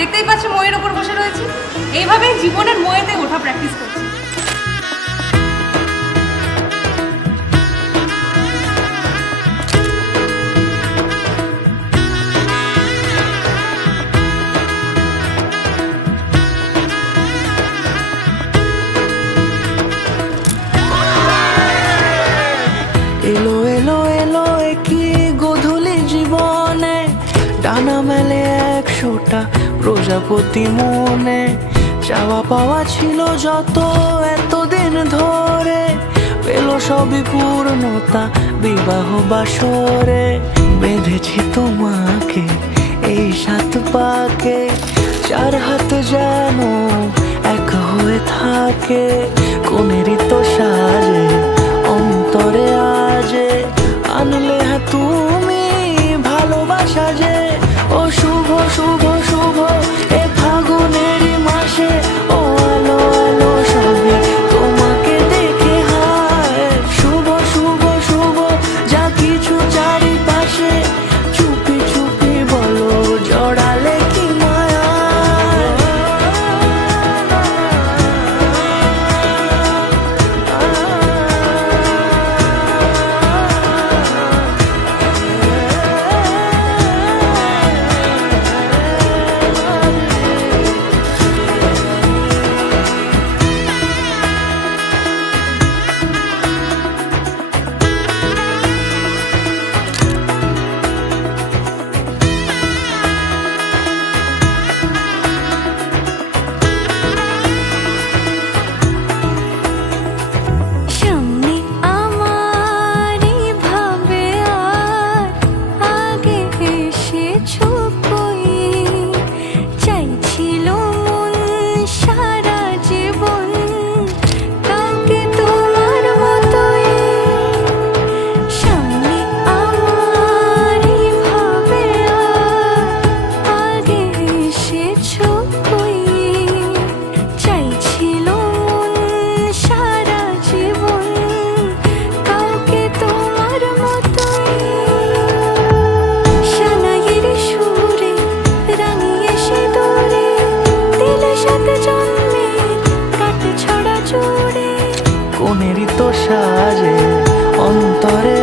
দেখতেই পাচ্ছ ময়ের ওপর বসে রয়েছি। এইভাবেই জীবনের ময়েতে ওঠা প্র্যাকটিস করছি। এলো এলো এলো কি গোধূলি জীবনে, ডানা মেলে 100টা প্রজাপতি মনে। চাওয়া পাওয়া ছিল যত এতদিন ধরে, পেল সবই পূর্ণতা বিবাহ বাসরে। বেঁধেছি তোমাকে এই 7 পাকে, 4 হাত যেন এক হয়ে থাকে। কোনেরই তো সাজে অন্তরে আজে, আনলে হ্যাঁ তুমি ভালোবাসা যে। ও শুভ শুভ শুভ এ ফাগুনেরই মাসে, ও আলো আলো সবে তোমাকে দেখে হায়। শুভ শুভ শুভ যা কিছু চারিপাশে, চুপি চুপি বলো জড়ালে কি মায়া। সামনে আমার ভাবে আর আগে এসেছো কই, চাইছিল মন সারা জীবন কাউকে তোমার মতোই। সামনে আমার ভাবে আর আগে এসেছো কই, চাইছিল মন সারা জীবন কাউকে তোমার মতোই। সানাইয়ের সুরে রাঙিয়ে সিঁদুরে, দিলে 7 জন্মের কাট ছড়া জুড়ে। কোনেরই তো সাজে অন্তরে